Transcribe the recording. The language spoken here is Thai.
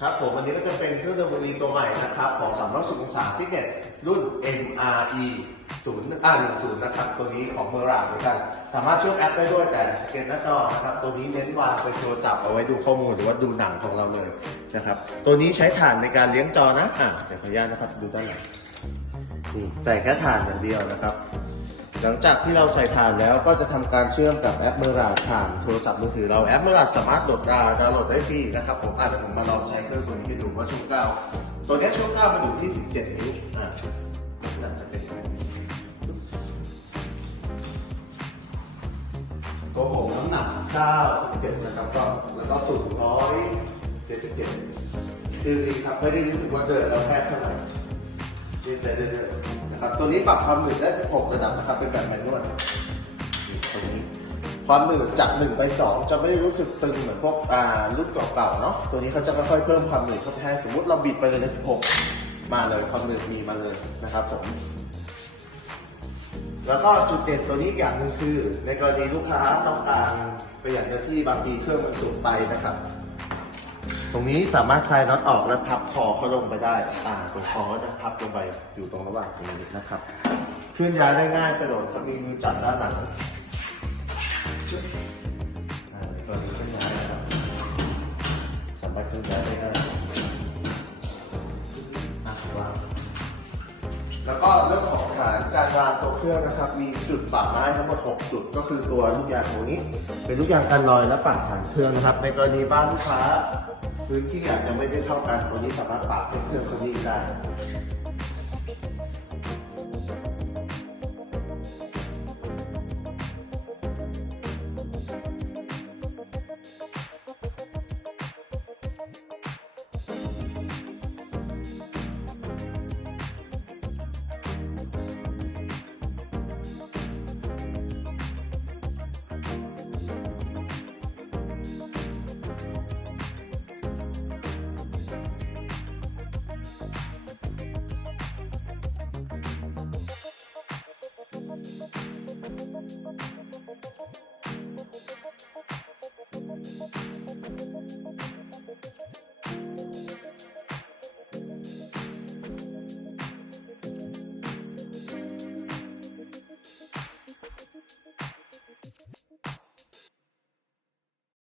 ครับผมวันนี้ก็จะเป็นเครื่องดนตรีตัวใหม่นะครับ ของ360องศาฟิตเนสรุ่น MRE 0อ่า10นะครับ ตัวนี้ของเมอร์ราเหมือนกัน สามารถเชื่อมแอปได้ด้วยแต่สแกนหน้าจอนะครับ ตัวนี้เน้นวางเป็นโทรศัพท์เอาไว้ดูข้อมูลหรือว่าดูหนังของเราเลยนะครับ ตัวนี้ใช้ถ่านในการเลี้ยงจอนะอะเดี๋ยวขออนุญาตนะครับดูด้านหลังนี่แต่แค่ถ่านอย่างเดียวนะครับ หลังจากที่เราใส่ถ่านแล้วก็จะทำการเชื่อมกับแอปเมอราผ่านโทรศัพท์มือถือเราแอปเมอราสามารถโหลดดาวน์ดาวน์โหลดได้ฟรีนะครับผมอะเดี๋ยวผมมาลองใช้เครื่องตัวนี้ให้ดูว่าช่วงเก้าตัวนี้ช่วงเก้ามันอยู่ที่ 17 นิ้วอะน่าจะเป็นอย่างนี้ตัวผมน้ำหนัก97นะครับก็แล้วก็สูง177คือดีครับไม่ได้รู้สึกว่าเดินแล้วแคบเท่าไหร่ ยืนไปเรื่อยๆนะครับ ตัวนี้ปรับความหนืดได้ 16 ระดับนะครับ เป็นแบบแมนนวลตัวนี้ ความหนืดจาก 1 ไป 2 จะไม่รู้สึกตึงเหมือนพวกอ่ารุ่นเก่าๆเนาะ ตัวนี้เขาจะค่อยๆเพิ่มความหนืดเข้าไปให้ สมมติเราบิดไปเลยใน16 มาเลยความหนืดมีมาเลยนะครับผมแล้วก็จุดเด่นตัวนี้อย่างหนึ่งคือ ในกรณีลูกค้าต้องการประหยัดเนื้อที่บางทีเครื่องมันสูงไปนะครับ ตรงนี้สามารถคลายน็อตออกและพับคอเขาลงไปได้ อ่า ตรงคอก็จะพับลงไปอยู่ตรงระหว่างตรงนี้นะครับ เคลื่อนย้ายได้ง่ายสะดวกครับมีมือจับด้านหลังตัวนี้เคลื่อนย้ายนะครับสามารถเคลื่อนย้ายได้ง่ายอะวางแล้วก็เรื่องของารการวางตัวเครื่องนะครับ มีจุดปรับไม้ทั้งหมด 6 จุด ก็คือตัวลูกยางตัวนี้ เป็นลูกยางกันรอยและปรับฐานเครื่องนะครับ ในกรณีบ้านลูกค้าพื้นที่อาจจะไม่ได้เท่ากันตัวนี้สามารถปรับให้เครื่องเขาดีได้ Thank you.